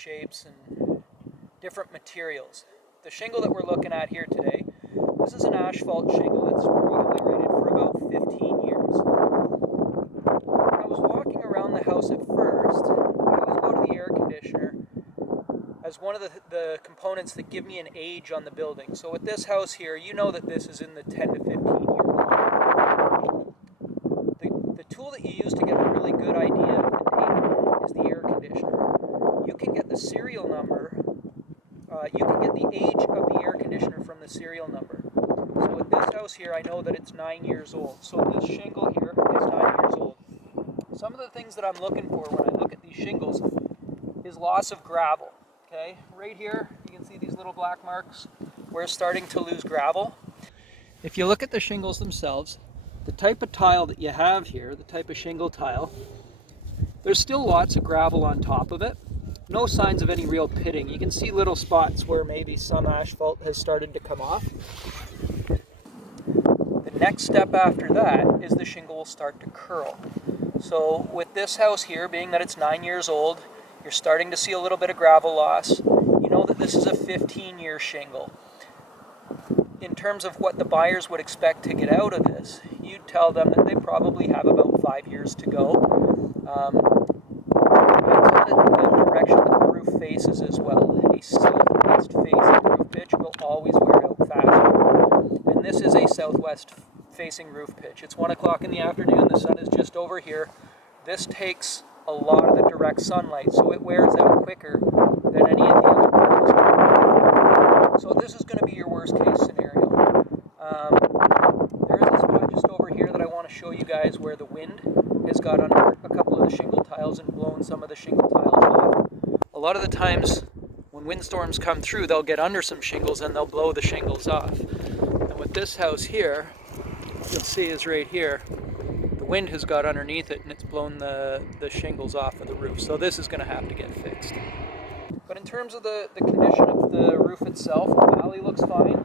shapes and different materials. The shingle that we're looking at here today, this is an asphalt shingle that's probably rated for about 15 years. When I was walking around the house at first, I always go to the air conditioner as one of the components that give me an age on the building. So with this house here, you know that this is in the 10 to 15 year mark. The tool that you use to get a really good idea of the date is the air conditioner. You can get the serial number, you can get the age of the air conditioner from the serial number. So with this house here, I know that it's 9 years old. So this shingle here is 9 years old. Some of the things that I'm looking for when I look at these shingles is loss of gravel. Okay, right here you can see these little black marks. We're starting to lose gravel. If you look at the shingles themselves, the type of tile that you have here, the type of shingle tile, there's still lots of gravel on top of it. No signs of any real pitting. You can see little spots where maybe some asphalt has started to come off. The next step after that is the shingle will start to curl. So with this house here, being that it's 9 years old, you're starting to see a little bit of gravel loss. You know that this is a 15-year shingle. In terms of what the buyers would expect to get out of this, you'd tell them that they probably have about 5 years to go. Depends on the direction that the roof faces as well. A southwest facing roof pitch will always wear out faster. And this is a southwest facing roof pitch. It's 1 o'clock in the afternoon, the sun is just over here. This takes a lot of the direct sunlight, so it wears out quicker than any of the other pitches. So this is going to be your worst case scenario. There is a spot just over here that I want to show you guys where the wind has got under a couple of the shingle tiles and blown some of the shingle tiles off. A lot of the times when windstorms come through, they'll get under some shingles and they'll blow the shingles off. And with this house here, you'll see is right here, the wind has got underneath it and it's blown the shingles off of the roof. So this is going to have to get fixed. But in terms of the condition of the roof itself, the valley looks fine.